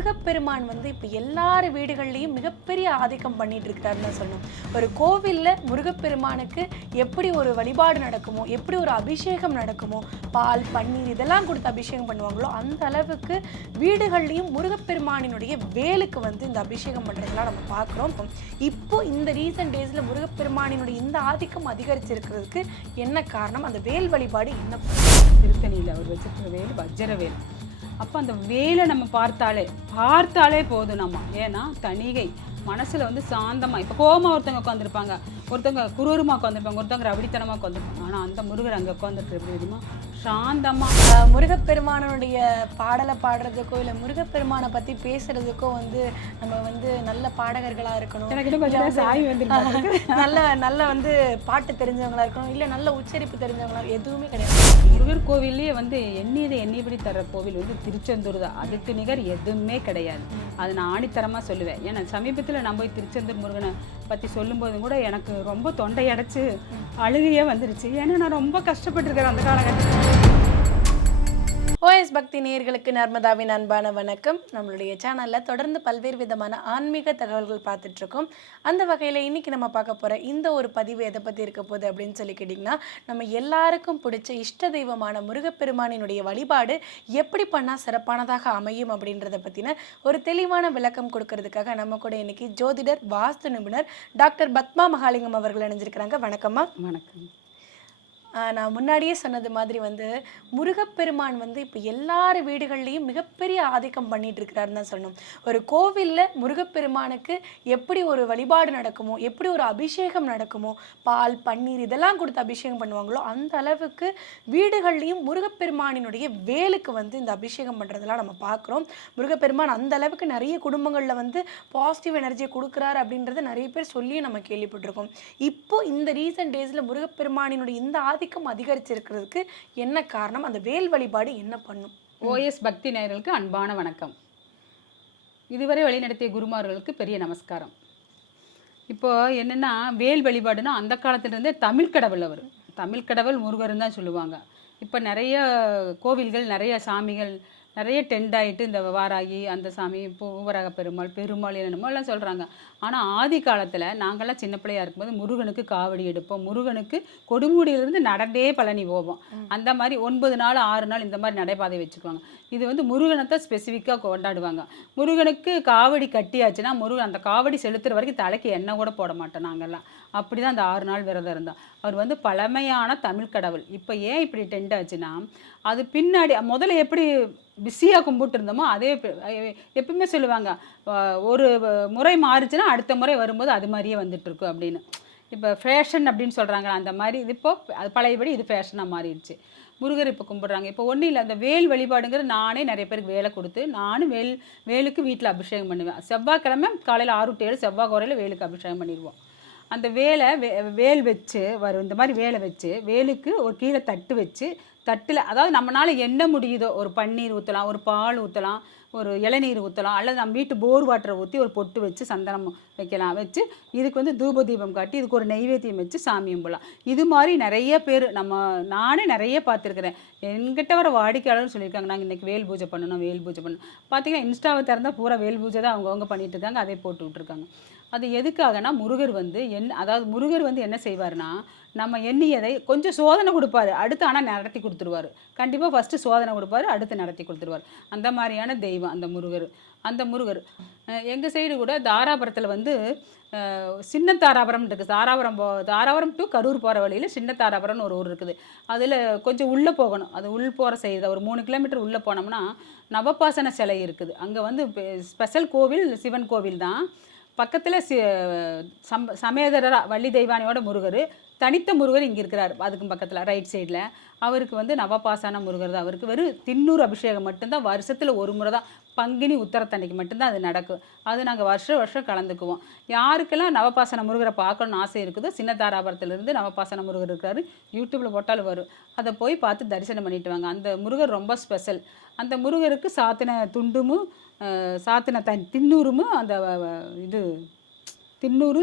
முருகப்பெருமான் வந்து இப்போ எல்லார் வீடுகள்லையும் மிகப்பெரிய ஆதிக்கம் பண்ணிட்டு இருக்கிறாருன்னு தான் சொல்லணும். ஒரு கோவிலில் முருகப்பெருமானுக்கு எப்படி ஒரு வழிபாடு நடக்குமோ, எப்படி ஒரு அபிஷேகம் நடக்குமோ, பால் பன்னீர் இதெல்லாம் கொடுத்து அபிஷேகம் பண்ணுவாங்களோ அந்த அளவுக்கு வீடுகள்லையும் முருகப்பெருமானினுடைய வேலுக்கு வந்து இந்த அபிஷேகம் பண்ணுறதெல்லாம் நம்ம பார்க்குறோம். இப்போ இந்த ரீசன்ட் டேஸில் முருகப்பெருமானினுடைய இந்த ஆதிக்கம் அதிகரிச்சிருக்கிறதுக்கு என்ன காரணம்? அந்த வேல் வழிபாடு என்ன? திருத்தணியில் அவர் வச்சிருக்கிற வேல் வஜ்ர வேல். அப்போ அந்த வேலை நம்ம பார்த்தாலே போதும் நம்ம. ஏன்னா தணிகை மனசில் வந்து சாந்தமாக, இப்போ கோபமாக ஒருத்தவங்க உட்காந்துருப்பாங்க, ஒருத்தவங்க குரூரமாக உட்காந்துருப்பாங்க, ஒருத்தவங்க ரவடித்தனமாக உட்காந்துருப்பாங்க. ஆனால் அந்த முருகர் அங்கே உட்காந்துருக்கு எப்படி தெரியுமா? சாந்தமாக. முருகப்பெருமானுடைய பாடலை பாடுறதுக்கோ இல்லை முருகப்பெருமானை பற்றி பேசுறதுக்கோ வந்து நம்ம வந்து நல்ல பாடகர்களாக இருக்கணும், எனக்கு சாய் வந்து நல்ல வந்து பாட்டு தெரிஞ்சவங்களா இருக்கணும், இல்லை நல்ல உச்சரிப்பு தெரிஞ்சவங்களா, எதுவுமே கிடையாது. முருகர் கோவில்லையே வந்து எண்ணியபடி தர்ற கோவில் வந்து திருச்செந்தூர் தான். அதுக்கு நிகர் எதுவுமே கிடையாது. அது நான் ஆணித்தரமாக சொல்லுவேன். ஏன்னா சமீபத்தில் நான் போய் திருச்செந்தூர் முருகனை பற்றி சொல்லும்போது கூட எனக்கு ரொம்ப தொண்டை அடைச்சு அழுகையே வந்துருச்சு. ஏன்னா நான் ரொம்ப கஷ்டப்பட்டுருக்கிறேன் அந்த காலகட்டத்தில். ஓஎஸ் பக்தி நேயர்களுக்கு நர்மதாவின் அன்பான வணக்கம். நம்மளுடைய சேனலில் தொடர்ந்து பல்வேறு விதமான ஆன்மீக தகவல்கள் பார்த்துட்ருக்கோம். அந்த வகையில் இன்றைக்கி நம்ம பார்க்க போகிற இந்த ஒரு பதிவு எதை பற்றி இருக்க போகுது அப்படின்னு சொல்லி கேட்டிங்கன்னா, நம்ம எல்லாருக்கும் பிடிச்ச இஷ்ட தெய்வமான முருகப்பெருமானினுடைய வழிபாடு எப்படி பண்ணால் சிறப்பானதாக அமையும் அப்படின்றத பற்றின ஒரு தெளிவான விளக்கம் கொடுக்கறதுக்காக நம்ம கூட இன்றைக்கி ஜோதிடர் வாஸ்து நிபுணர் டாக்டர் பத்மா மகாலிங்கம் அவர்கள் இணைஞ்சிருக்கிறாங்க. வணக்கம்மா. வணக்கம். நான் முன்னாடியே சொன்னது மாதிரி வந்து முருகப்பெருமான் வந்து இப்போ எல்லார் வீடுகள்லையும் மிகப்பெரிய ஆதிக்கம் பண்ணிட்டு இருக்கிறாருன்னு தான் சொல்லணும். ஒரு கோவிலில் முருகப்பெருமானுக்கு எப்படி ஒரு வழிபாடு நடக்குமோ, எப்படி ஒரு அபிஷேகம் நடக்குமோ, பால் பன்னீர் இதெல்லாம் கொடுத்து அபிஷேகம் பண்ணுவாங்களோ அந்த அளவுக்கு வீடுகள்லையும் முருகப்பெருமானினுடைய வேலுக்கு வந்து இந்த அபிஷேகம் பண்ணுறதெல்லாம் நம்ம பார்க்குறோம். முருகப்பெருமான் அந்த அளவுக்கு நிறைய குடும்பங்களில் வந்து பாசிட்டிவ் எனர்ஜியை கொடுக்குறாரு அப்படின்றத நிறைய பேர் சொல்லியும் நம்ம கேள்விப்பட்டிருக்கோம். இப்போ இந்த ரீசன்ட் டேஸில் முருகப்பெருமானினுடைய இந்த ஆதிக்கம் அதிகரிச்சிருக்கிறதுக்கு என்ன காரணம்? அந்த வேல் வழிபாடு என்ன பண்ணும்? ஓஎஸ் பக்தி நேயர்களுக்கு அன்பான வணக்கம். இதுவரை வழிநடத்திய குருமார்களுக்கு பெரிய நமஸ்காரம். இப்போ என்னென்னா, வேல் வழிபாடுனா அந்த காலத்திலிருந்தே தமிழ் கடவுள். அவர் தமிழ் கடவுள் முருகர்னு தான் சொல்லுவாங்க. இப்போ நிறைய கோவில்கள், நிறைய சாமிகள் நிறைய டெண்ட் ஆகிட்டு இந்த வாராகி அந்த சாமி, பூவராக பெருமாள் என்னென்னமோ எல்லாம் சொல்கிறாங்க. ஆனால் ஆதி காலத்தில் நாங்கள்லாம் சின்ன பிள்ளையாக இருக்கும்போது முருகனுக்கு காவடி எடுப்போம், முருகனுக்கு கொடுமுடியிலிருந்து நடந்தே பழனி போவோம். அந்த மாதிரி 9 நாள் 6 நாள் இந்த மாதிரி நடைபாதை வச்சுக்குவாங்க. இது வந்து முருகனை தான் ஸ்பெசிஃபிக்காக கொண்டாடுவாங்க. முருகனுக்கு காவடி கட்டியாச்சுன்னா முருகன் அந்த காவடி செலுத்துகிற வரைக்கும் தலைக்கு எண்ணெய் கூட போட மாட்டோம் நாங்கள்லாம். அப்படி தான் அந்த 6 நாள் விரதம் இருந்தால். அவர் வந்து பழமையான தமிழ் கடவுள். இப்போ ஏன் இப்படி டெண்ட் ஆச்சுன்னா, அது பின்னாடி முதல்ல எப்படி பிஸியாக கும்பிட்டு இருந்தோமோ அதே எப்பவுமே சொல்லுவாங்க, ஒரு முறை மாறிச்சுன்னா அடுத்த முறை வரும்போது அது மாதிரியே வந்துட்டுருக்கு அப்படின்னு. இப்போ ஃபேஷன் அப்படின்னு சொல்கிறாங்க. அந்த மாதிரி இது இப்போ அது பழையபடி இது ஃபேஷனாக மாறிடுச்சு. முருகர் இப்போ கும்பிட்றாங்க. இப்போ ஒன்றும் இல்லை, அந்த வேல் வழிபாடுங்கிறது நானே நிறைய பேருக்கு வேலை கொடுத்து நானும் வேலுக்கு வீட்டில் அபிஷேகம் பண்ணுவேன். செவ்வாய்க்கிழமை காலையில் 6 to 7 செவ்வாய் கோரையில் வேலுக்கு அபிஷேகம் பண்ணிடுவோம். அந்த வேல் வச்சு வரும். இந்த மாதிரி வேலை வச்சு வேலுக்கு ஒரு கீழே தட்டு வச்சு, தட்டில் அதாவது நம்மளால் என்ன முடியுதோ ஒரு பன்னீர் ஊற்றலாம், ஒரு பால் ஊற்றலாம், ஒரு இளநீர் ஊற்றலாம், அல்லது நம்ம வீட்டு போர் வாட்டரை ஊற்றி ஒரு பொட்டு வச்சு சந்தனம் வைக்கலாம். வச்சு இதுக்கு வந்து தூப தீபம் காட்டி இதுக்கு ஒரு நெய்வேத்தியம் வச்சு சாமியும் போடலாம். இது மாதிரி நிறைய பேர் நானே நிறைய பார்த்துருக்குறேன். என்கிட்ட வர வாடிக்கையாளர்னு சொல்லியிருக்காங்க, நாங்கள் இன்றைக்கி வேல் பூஜை பண்ணணும். பார்த்தீங்கன்னா இன்ஸ்டாவை திறந்தால் பூரா வேல் பூஜை தான் அவங்கவுங்க பண்ணிட்டு இருக்காங்க, அதே போட்டு விட்ருக்காங்க. அது எதுக்காகனா, முருகர் வந்து முருகர் வந்து என்ன செய்வார்னா, நம்ம எண்ணியதை கொஞ்சம் சோதனை கொடுப்பாரு, அடுத்து ஆனால் நடத்தி கொடுத்துருவார். கண்டிப்பாக ஃபஸ்ட்டு சோதனை கொடுப்பாரு, அடுத்து நடத்தி கொடுத்துருவார். அந்த மாதிரியான தெய்வம் அந்த முருகர். எங்கள் சைடு கூட தாராபுரத்தில் வந்து சின்ன தாராபுரம் இருக்குது. தாராபுரம் டு கரூர் போகிற வழியில் சின்ன தாராபுரம்னு ஒரு ஊர் இருக்குது. அதில் கொஞ்சம் உள்ளே போகணும். அது உள் போகிற சைடு ஒரு 3 கிலோமீட்டர் உள்ளே போனோம்னா நவபாசன சிலை இருக்குது. அங்கே வந்து ஸ்பெஷல் கோவில் சிவன் கோவில் தான். பக்கத்தில் சமேதரா வள்ளி தெய்வானியோட முருகர், தனித்த முருகர் இங்கே இருக்கிறார். அதுக்கும் பக்கத்தில் ரைட் சைடில் அவருக்கு வந்து நவபாசான முருகர் தான். அவருக்கு வெறும் தின்னூறு அபிஷேகம் மட்டும்தான், வருஷத்தில் ஒரு முறை தான், பங்குனி உத்தரத்தன்னைக்கு மட்டும்தான் அது நடக்கும். அது நாங்கள் வருஷம் கலந்துக்குவோம். யாருக்கெல்லாம் நவபாசன முருகரை பார்க்கணுன்னு ஆசை இருக்குதோ, சின்ன தாராபுரத்துலேருந்து நவபாசன முருகர் இருக்காரு, யூடியூப்பில் போட்டாலும் வரும். அதை போய் பார்த்து தரிசனம் பண்ணிட்டு வாங்க. அந்த முருகர் ரொம்ப ஸ்பெஷல். அந்த முருகருக்கு சாத்தின துண்டுமும் சாத்தின தின்னூரும் அந்த இது தின்னூறு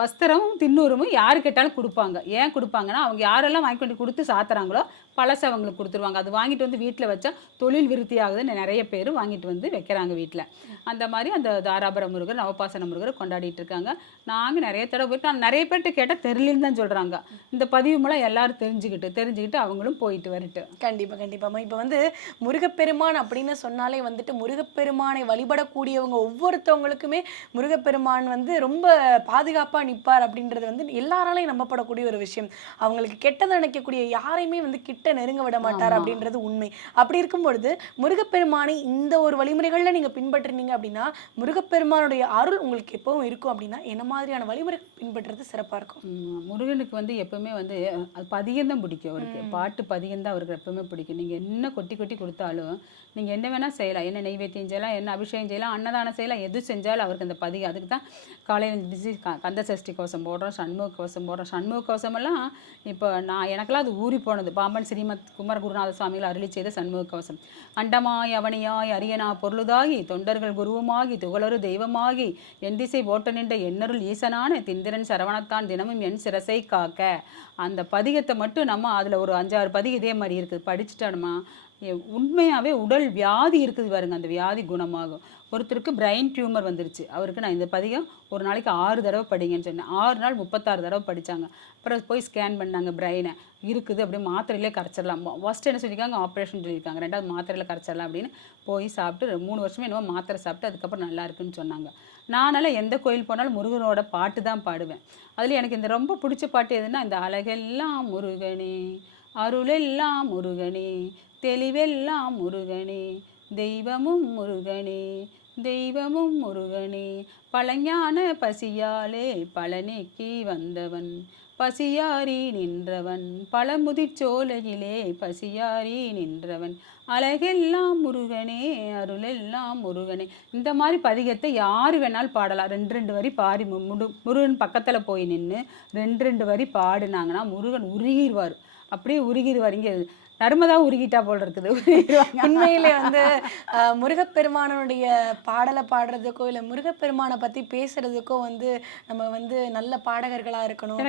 வஸ்திரம் தின்னூரும் யாரு கேட்டாலும் கொடுப்பாங்க. ஏன் கொடுப்பாங்கன்னா, அவங்க யாரெல்லாம் வாங்கி கொண்டு கொடுத்து சாத்துறாங்களோ பழசை அவங்களுக்கு கொடுத்துருவாங்க. அது வாங்கிட்டு வந்து வீட்டில் வச்சா தொழில் விருத்தி ஆகுதுன்னு நிறைய பேர் வாங்கிட்டு வந்து வைக்கிறாங்க வீட்டில். அந்த மாதிரி அந்த தாராபுர முருகர் நவபாசன முருகரை கொண்டாடிட்டு இருக்காங்க. நாங்கள் நிறைய தடவை போயிட்டு நான் நிறைய பேர்கிட்ட கேட்டால் தெரியலன்னு தான் சொல்கிறாங்க. இந்த பதிவு மூலம் எல்லாரும் தெரிஞ்சுக்கிட்டு அவங்களும் போயிட்டு வரட்டு. கண்டிப்பா கண்டிப்பாம்மா. இப்போ வந்து முருகப்பெருமான் அப்படின்னு சொன்னாலே வந்துட்டு முருகப்பெருமானை வழிபடக்கூடியவங்க ஒவ்வொருத்தவங்களுக்குமே முருகப்பெருமான் வந்து ரொம்ப பாதுகாப்பா நிற்பார் அப்படின்றது வந்து எல்லாராலையும் நம்பப்படக்கூடிய ஒரு விஷயம். அவங்களுக்கு கெட்டதை நினைக்கக்கூடிய யாரையுமே வந்து கிட்ட நெருங்க விட மாட்டார் அப்படின்றது உண்மை. அப்படி இருக்கும் பொழுது முருகப்பெருமானை இந்த ஒரு வழிமுறைகள்ல நீங்க பின்பற்றினீங்க அப்படின்னா முருகப்பெருமானுடைய அருள் உங்களுக்கு எப்பவும் இருக்கும் அப்படின்னா என்ன மாதிரியான வழிமுறை பின்பற்றுறது சிறப்பா இருக்கும்? முருகனுக்கு வந்து எப்பவுமே வந்து அது பதிகம் தான் பிடிக்கும் அவருக்கு. பாட்டு பதிகம் தான் அவருக்கு எப்பவுமே பிடிக்கும். நீங்கள் என்ன கொட்டி கொட்டி கொடுத்தாலும் நீங்கள் என்ன வேணால் செய்யலாம். என்ன நெய்வேத்தியம் செய்யலாம், என்ன அபிஷேகம் செய்யலாம், அன்னதானம் செய்யலாம், எது செஞ்சாலும் அவருக்கு அந்த பதிகம். அதுக்கு தான் காலையில் எழுந்திரிச்சு கந்த சஷ்டி கவசம் போடுறோம், சண்முக கவசம் போடுறோம். சண்முக கவசமெல்லாம் இப்போ எனக்கெல்லாம் அது ஊறி போனது. பாம்பன் ஸ்ரீமத் குமர குருநாத சுவாமிகள் அருளி செய்த சண்முக கவசம். அண்டமாய் அவனியாய் அரியனா பொருளுதாகி தொண்டர்கள் குருவுமாகி துகளொரு தெய்வமாகி என் திசை போட்ட நின்ற என்னருள் ஈசனான திந்திரன் சரவணத்தான் தினமும் என் சிரசை காக்க. அந்த பதிகத்தை மட்டும் நம்ம அதில் ஒரு 5-6 பதிகம் இதே மாதிரி இருக்குது படிச்சுட்டோம்னா உண்மையாகவே உடல் வியாதி இருக்குது பாருங்க, அந்த வியாதி குணமாகும். ஒருத்தருக்கு பிரெயின் டியூமர் வந்துருச்சு. அவருக்கு நான் இந்த பதிகம் ஒரு நாளைக்கு 6 தடவை படிங்கன்னு சொன்னேன். 6 நாள் 36 தடவை படித்தாங்க. அப்புறம் போய் ஸ்கேன் பண்ணாங்க, பிரெயினை இருக்குது அப்படியே மாத்திரையிலே கரைச்சிடலாம். ஃபஸ்ட்டு என்ன சொல்லியிருக்காங்க, ஆப்ரேஷன் சொல்லியிருக்காங்க. 2வது மாத்திரையில் கரைச்சிடலாம் அப்படின்னு போய் சாப்பிட்டு 3 வருஷமே என்னவோ மாத்திரை சாப்பிட்டு அதுக்கப்புறம் நல்லா இருக்குன்னு சொன்னாங்க. நானால எந்த கோயில் போனாலும் முருகனோட பாட்டு தான் பாடுவேன். அதில் எனக்கு இந்த ரொம்ப பிடிச்ச பாட்டு எதுன்னா, இந்த அழகெல்லாம் முருகனே அருளெல்லாம் முருகனே தெளிவெல்லாம் முருகனே தெய்வமும் முருகனே தெய்வமும் முருகனே பழஞான பசியாலே பழனிக்கு வந்தவன் பசியாரி நின்றவன் பழமுதிர்ச்சோலையிலே பசியாரி நின்றவன் அழகெல்லாம் முருகனே அருளெல்லாம் முருகனே. இந்த மாதிரி பதிகத்தை யார் வேணாலும் பாடலாம். 2 வரி பாடி முருகன் பக்கத்தில் போய் நின்று 2 வரி பாடினாங்கன்னா முருகன் உருகிடுவார். அப்படியே உருகிடுவார். இங்கே நர்மதா உருகிட்டா போல் இருக்குது. உண்மையிலே வந்து முருகப்பெருமானுடைய பாடலை பாடுறதுக்கோ இல்லை முருகப்பெருமானை பற்றி பேசுறதுக்கோ வந்து நம்ம வந்து நல்ல பாடகர்களாக இருக்கணும்,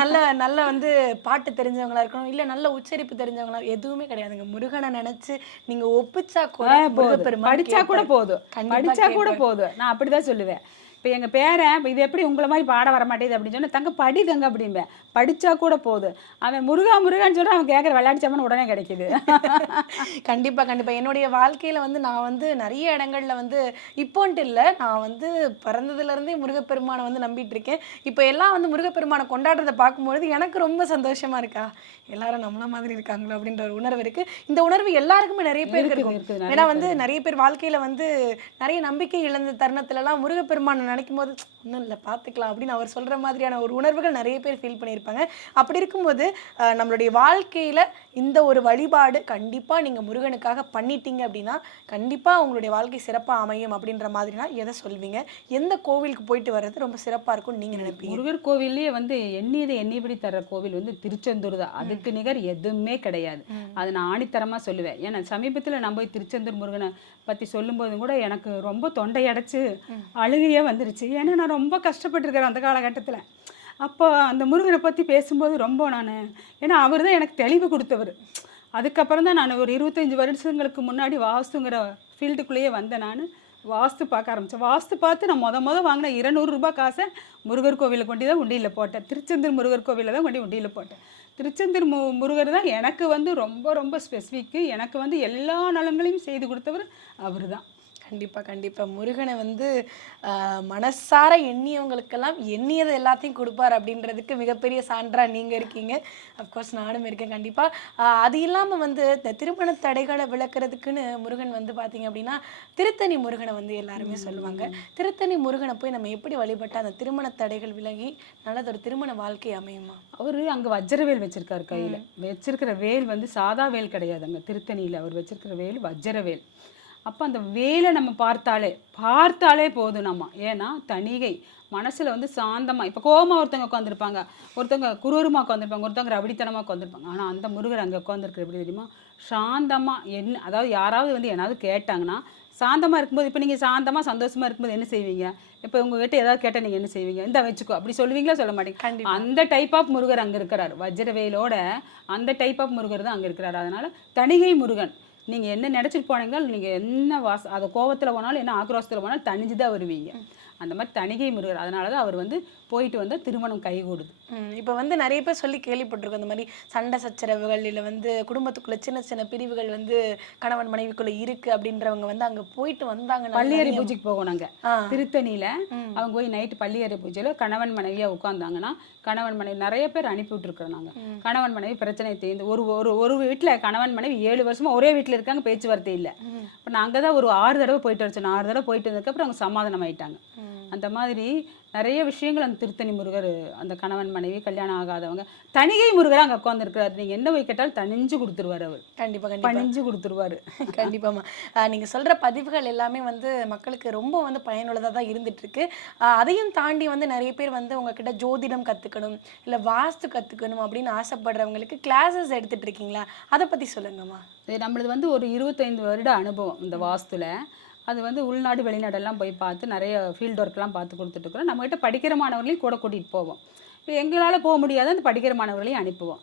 நல்ல நல்ல வந்து பாட்டு தெரிஞ்சவங்களா இருக்கணும், இல்லை நல்ல உச்சரிப்பு தெரிஞ்சவங்களா எதுவுமே கிடையாதுங்க. முருகனை நினைச்சு நீங்க ஒப்பிச்சா கூட முருகப்பெருமான் படிச்சா கூட போதும், படிச்சா கூட போதும். நான் அப்படிதான் சொல்லுவேன். இப்போ எங்கள் பேரன் இது எப்படி உங்களை மாதிரி பாட வர மாட்டேது அப்படின்னு சொன்னால் தங்க படி தங்க அப்படிம்பேன். படித்தா கூட போதும். அவன் முருகான்னு சொல்கிறான், அவன் கேட்குற விளையாட்டு சாமான் உடனே கிடைக்கிது. கண்டிப்பாக கண்டிப்பாக. என்னுடைய வாழ்க்கையில் வந்து நான் வந்து நிறைய இடங்களில் வந்து இப்போன்ட்டு இல்லை, நான் வந்து பிறந்ததுலேருந்தே முருகப்பெருமானை வந்து நம்பிட்டு இருக்கேன். இப்போ எல்லாம் வந்து முருகப்பெருமானை கொண்டாடுறதை பார்க்கும்பொழுது எனக்கு ரொம்ப சந்தோஷமாக இருக்கா, எல்லாரும் நம்மள மாதிரி இருக்காங்களோ அப்படின்ற ஒரு உணர்வு இருக்குது. இந்த உணர்வு எல்லாருக்குமே நிறைய பேருக்கு இருக்கும். ஏன்னா வந்து நிறைய பேர் வாழ்க்கையில் வந்து நிறைய நம்பிக்கை இழந்த தருணத்துலலாம் முருகப்பெருமானை நினைக்கும் போது ஒன்றும் இல்லை பார்த்துக்கலாம் அப்படின்னு அவர் சொல்கிற மாதிரியான ஒரு உணர்வுகள் நிறைய பேர் ஃபீல் பண்ணியிருப்பாங்க. அப்படி இருக்கும்போது நம்மளுடைய வாழ்க்கையில் இந்த ஒரு வழிபாடு கண்டிப்பாக நீங்கள் முருகனுக்காக பண்ணிட்டீங்க அப்படின்னா கண்டிப்பாக உங்களுடைய வாழ்க்கை சிறப்பாக அமையும் அப்படின்ற மாதிரினா எதை சொல்வீங்க? எந்த கோவிலுக்கு போயிட்டு வர்றது ரொம்ப சிறப்பாக இருக்கும்னு நீங்கள் நினைப்பீங்க? முருகர் கோவில்லையே வந்து எண்ணியபடி தர்ற கோவில் வந்து திருச்செந்தூர் தான். அதுக்கு நிகர் எதுவுமே கிடையாது. அதை நான் ஆணித்தரமாக சொல்லுவேன். ஏன்னா சமீபத்தில் நான் போய் திருச்செந்தூர் முருகனை பற்றி சொல்லும்போதும் கூட எனக்கு ரொம்ப தொண்டை அடைச்சு அழுகையே வந்துருச்சு. ஏன்னா நான் ரொம்ப கஷ்டப்பட்டுருக்கிறேன் அந்த காலகட்டத்தில். அப்போ அந்த முருகனை பற்றி பேசும்போது ரொம்ப ஏன்னா அவர் தான் எனக்கு தெளிவு கொடுத்தவர். அதுக்கப்புறம் தான் நான் ஒரு 25 வருஷங்களுக்கு முன்னாடி வாஸ்துங்கிற ஃபீல்டுக்குள்ளேயே வந்தேன். நான் வாஸ்து பார்க்க ஆரம்பித்தேன். வாஸ்து பார்த்து நான் மொதல் வாங்கின 200 ரூபாய் காசை முருகர் கோவிலில் கொண்டு தான் உண்டியில் போட்டேன். திருச்செந்தூர் முருகர் கோவிலில் தான் கொண்டு உண்டியில் போட்டேன். திருச்செந்தூர் முருகர் தான் எனக்கு வந்து ரொம்ப ரொம்ப ஸ்பெசிஃபிக்கு. எனக்கு வந்து எல்லா நலங்களையும் செய்து கொடுத்தவர் அவர் தான். கண்டிப்பாக கண்டிப்பாக. முருகனை வந்து மனசார எண்ணியவங்களுக்கெல்லாம் எண்ணியதை எல்லாத்தையும் கொடுப்பார் அப்படின்றதுக்கு மிகப்பெரிய சான்றாக நீங்கள் இருக்கீங்க. அஃப்கோர்ஸ் நானும் இருக்கேன் கண்டிப்பாக. அது இல்லாமல் வந்து இந்த திருமண தடைகளை விளக்குறதுக்குன்னு முருகன் வந்து பார்த்தீங்க அப்படின்னா திருத்தணி முருகனை வந்து எல்லாருமே சொல்லுவாங்க. திருத்தணி முருகனை போய் நம்ம எப்படி வழிபட்டால் அந்த திருமண தடைகள் விலகி நல்லதொரு திருமண வாழ்க்கை அமையுமா? அவர் அங்கே வஜ்ரவேல் வச்சிருக்காரு. கையில் வச்சிருக்கிற வேல் வந்து சாதா வேல் கிடையாது. அங்கே திருத்தணியில் அவர் வச்சிருக்கிற வேல் வஜ்ரவேல். அப்போ அந்த வேலை நம்ம பார்த்தாலே போதும் நம்ம. ஏன்னா தணிகை மனசில் வந்து சாந்தமாக, இப்போ கோபமாக ஒருத்தவங்க உட்காந்துருப்பாங்க, ஒருத்தவங்க குரூரமாக உட்காந்துருப்பாங்க, ஒருத்தவங்க ரபடித்தனமாக உட்காந்துருப்பாங்க. ஆனால் அந்த முருகர் அங்கே உட்காந்துருக்குற எப்படி தெரியுமா, சாந்தமாக. அதாவது யாராவது வந்து என்னாவது கேட்டாங்கன்னா சாந்தமாக இருக்கும்போது இப்போ நீங்கள் சாந்தமாக சந்தோஷமாக இருக்கும்போது என்ன செய்வீங்க? இப்போ உங்ககிட்ட ஏதாவது கேட்டால் நீங்கள் என்ன செய்வீங்க? இந்தா வச்சுக்கோ அப்படி சொல்லுவீங்களா? சொல்ல மாட்டீங்க. கண்டிப்பா. அந்த டைப் ஆஃப் முருகர் அங்கே இருக்கிறார். வஜ்ரவேலோட அந்த டைப் ஆஃப் முருகர் தான் அங்கே இருக்கிறார். அதனால தணிகை முருகன். நீங்கள் என்ன நினச்சிட்டு போனீங்களோ, நீங்கள் என்ன அதை கோவத்தில் போனாலும் என்ன ஆக்ரோஷத்தில் போனாலும் தணிஞ்சு தான் வருவீங்க. அந்த மாதிரி தணிகை முருகர். அதனால தான் அவர் வந்து போயிட்டு வந்து திருமணம் கைகூடுது. இப்போ வந்து நிறைய பேர் சொல்லி கேள்விப்பட்டிருக்கோம் இந்த மாதிரி சண்டை சச்சரவுகள் இல்லை வந்து குடும்பத்துக்குள்ள சின்ன சின்ன பிரிவுகள் வந்து கணவன் மனைவிக்குள்ள இருக்கு அப்படின்றவங்க வந்து அங்கே போயிட்டு வந்தாங்கன்னா பள்ளியறை பூஜைக்கு போவோம் நாங்கள் ஆ. திருத்தணியில். அவங்க போய் நைட்டு பள்ளியறை பூஜையில் கணவன் மனைவியாக உட்காந்தாங்கன்னா கணவன் மனைவி நிறைய பேர் அனுப்பி விட்டுருக்குறோம் நாங்கள். கணவன் மனைவி பிரச்சனை தீர்ந்து ஒரு ஒரு ஒரு வீட்டில் கணவன் மனைவி 7 வருஷமாக ஒரே வீட்டில் இருக்காங்க, பேச்சுவார்த்தை இல்லை. இப்போ நாங்கள் தான் ஒரு 6 தடவை போயிட்டு வச்சோம். 6 தடவை போயிட்டு வந்ததுக்கப்புறம் அவங்க சமாதானம் ஆயிட்டாங்க. அந்த மாதிரி நிறைய விஷயங்கள் அந்த திருத்தணி முருகர், அந்த கணவன் மனைவி கல்யாணம் ஆகாதவங்க தணிகை முருகர் அங்கே உட்காந்துருக்கிறாரு. நீங்கள் என்ன போய் கேட்டாலும் தணிஞ்சு கொடுத்துருவாரு. அவர் கண்டிப்பா கண்டிப்பா பணிஞ்சு கொடுத்துருவாரு. கண்டிப்பாம்மா. நீங்க சொல்ற பதிவுகள் எல்லாமே வந்து மக்களுக்கு ரொம்ப வந்து பயனுள்ளதாக தான் இருந்துட்டு இருக்கு. அதையும் தாண்டி வந்து நிறைய பேர் வந்து உங்ககிட்ட ஜோதிடம் கத்துக்கணும் இல்லை வாஸ்து கத்துக்கணும் அப்படின்னு ஆசைப்படுறவங்களுக்கு கிளாஸஸ் எடுத்துட்டு இருக்கீங்களா? அதை பத்தி சொல்லுங்கம்மா. இது நம்மளது வந்து ஒரு 25 வருட அனுபவம் இந்த வாஸ்துல. அது வந்து உள்நாடு வெளிநாடெல்லாம் போய் பார்த்து நிறைய ஃபீல்டு ஒர்க்லாம் பார்த்து கொடுத்துட்ருக்குறோம். நம்மகிட்ட படிக்கிற மாணவர்களையும் கூட கூட்டிகிட்டு போவோம். இப்போ எங்களால் போக முடியாத அந்த படிக்கிற மாணவர்களையும் அனுப்புவோம்.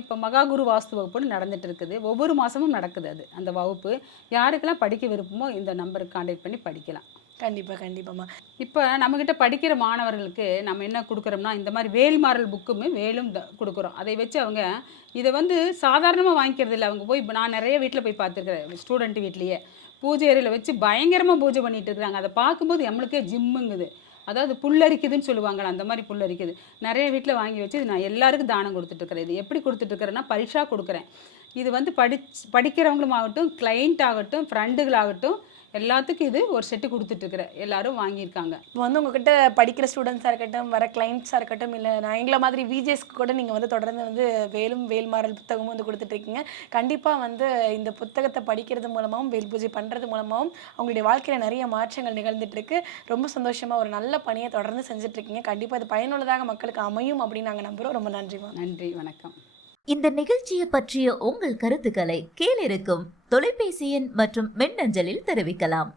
இப்போ மகாகுரு வாஸ்து வகுப்புன்னு நடந்துட்டு இருக்குது. ஒவ்வொரு மாதமும் நடக்குது அது அந்த வகுப்பு. யாருக்கெல்லாம் படிக்க விருப்பமோ இந்த நம்பருக்கு கான்டாக்ட் பண்ணி படிக்கலாம். கண்டிப்பா கண்டிப்பாம்மா. இப்போ நம்மக்கிட்ட படிக்கிற மாணவர்களுக்கு நம்ம என்ன கொடுக்குறோம்னா இந்த மாதிரி வேல்மாறல் புக்குமே வேலும் கொடுக்குறோம். அதை வச்சு அவங்க இதை வந்து சாதாரணமாக வாங்கிக்கிறது இல்லை. அவங்க போய் நான் நிறைய வீட்டில் போய் பார்த்துருக்குறேன். ஸ்டூடெண்ட் வீட்லேயே பூஜை அறையில் வச்சு பயங்கரமாக பூஜை பண்ணிட்டு இருக்கிறாங்க. அதை பார்க்கும்போது நம்மளுக்கே ஜிம்முங்குது. அதாவது புல்லரிக்குதுன்னு சொல்லுவாங்கள்ல, அந்த மாதிரி புல்லரிக்குது. நிறைய வீட்டில் வாங்கி வச்சு இது நான் எல்லாருக்கும் தானம் கொடுத்துட்ருக்குறேன். இது எப்படி கொடுத்துட்ருக்குறேன்னா பரிசாக கொடுக்குறேன். இது வந்து படிக்கிறவங்களும் ஆகட்டும், கிளைண்ட் ஆகட்டும், ஃப்ரெண்டுகளாகட்டும் எல்லாத்துக்கும் இது ஒரு செட்டு கொடுத்துட்ருக்குறேன். எல்லாரும் வாங்கியிருக்காங்க. இப்போ வந்து உங்ககிட்ட படிக்கிற ஸ்டூடெண்ட்ஸாக இருக்கட்டும், வர கிளைண்ட்ஸாக இருக்கட்டும், இல்லை நான் எங்களை மாதிரி விஜேஸ்க்கு கூட நீங்கள் வந்து தொடர்ந்து வந்து வேல்மாறல் புத்தகமும் வந்து கொடுத்துட்ருக்கீங்க. கண்டிப்பாக வந்து இந்த புத்தகத்தை படிக்கிறது மூலமாகவும் வேல் பூஜை பண்ணுறது மூலமாகவும் அவங்களுடைய வாழ்க்கையில் நிறைய மாற்றங்கள் நிகழ்ந்துட்டுருக்கு. ரொம்ப சந்தோஷமாக ஒரு நல்ல பணியை தொடர்ந்து செஞ்சுட்ருக்கீங்க. கண்டிப்பாக இது பயனுள்ளதாக மக்களுக்கு அமையும் அப்படின்னு நாங்கள் நம்புகிறோம். ரொம்ப நன்றிமா. நன்றி, வணக்கம். இந்த நிகழ்ச்சியை பற்றிய உங்கள் கருத்துக்களை கீழிருக்கும் தொலைபேசி எண் மற்றும் மின்னஞ்சலில் தெரிவிக்கலாம்.